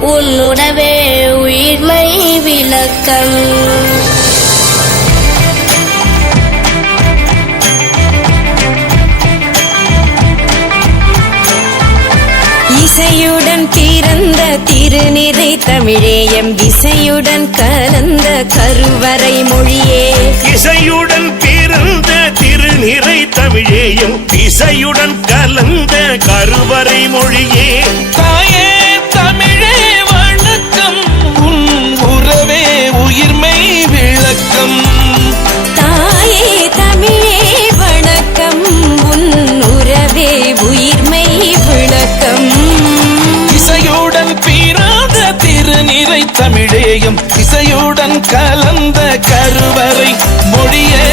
உன்னுடவே உயிர்மை விளக்கம். இசையுடன் பிறந்த திருநிறை தமிழே எம் இசையுடன் கலந்த கருவறை மொழியே. இசையுடன் பிறந்த திருநிறை தமிழே எம் இசையுடன் கலந்த கருவறை மொழியே. தாயே தமிழே வணக்கம் உன் உறவே உயிர்மை விளக்கம். தாயே தமிழே வணக்கம் உன் உறவே உயிர்மை விளக்கம். இசையுடன் பிறந்த திருநிறை தமிழேயும் இசையுடன் கலந்த கருவறை மொழியே.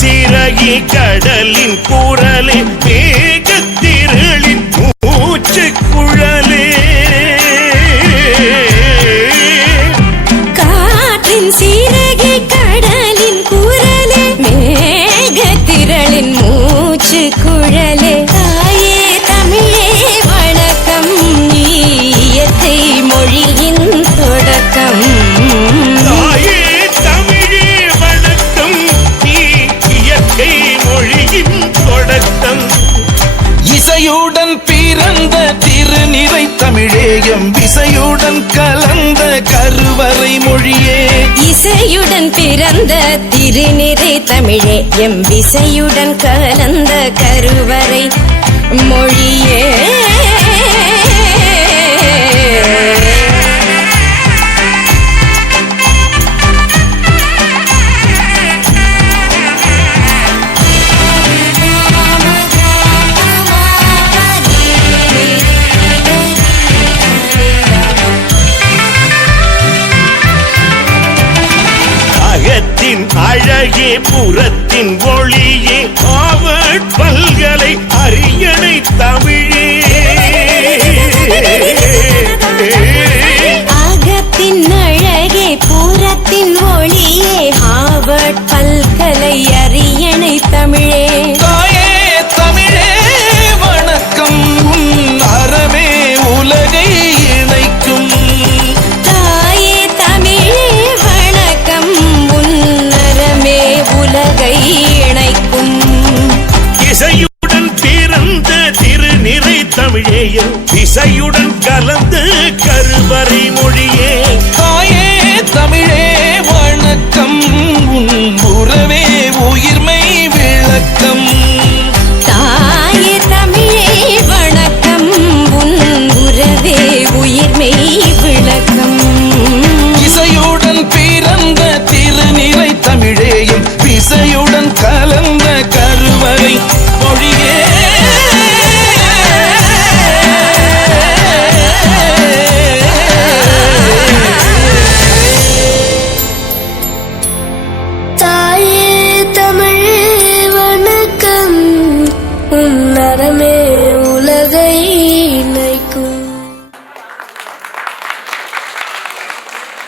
சிறகி கடலின் குரலே மேகத்திரளின் மூச்சு குழலே. காற்றின் சிறகி கடலின் குரலே மேகத்திரளின் மூச்சு குழலே. தாயே தமிழே வணக்கம் நீ இயற்கை மொழியின் தொடக்கம். இசையுடன் பிறந்த திருநிறை தமிழேயும் இசையுடன் கலந்த கருவறை மொழியே. இசையுடன் பிறந்த திருநிறை தமிழே எம் இசையுடன் கலந்த கருவறை மொழியே. அழகே புறத்தின் ஒளியே ஆவட் பல்கலை அரியணை தமிழே. அகத்தின் அழகே புறத்தின் ஒளியே ஆவட் பல்கலை அரியணை தமிழே. தாயே தமிழே வணக்கம் உன் அறமே உலகை இணைக்கும். தாயே தமிழே வணக்கம் உன் அறமே உலகை இணைக்கும். இசையுடன் பிறந்த திருநிறை தமிழேயும் இசையுடன் கலந்த கருவறை மொழியே.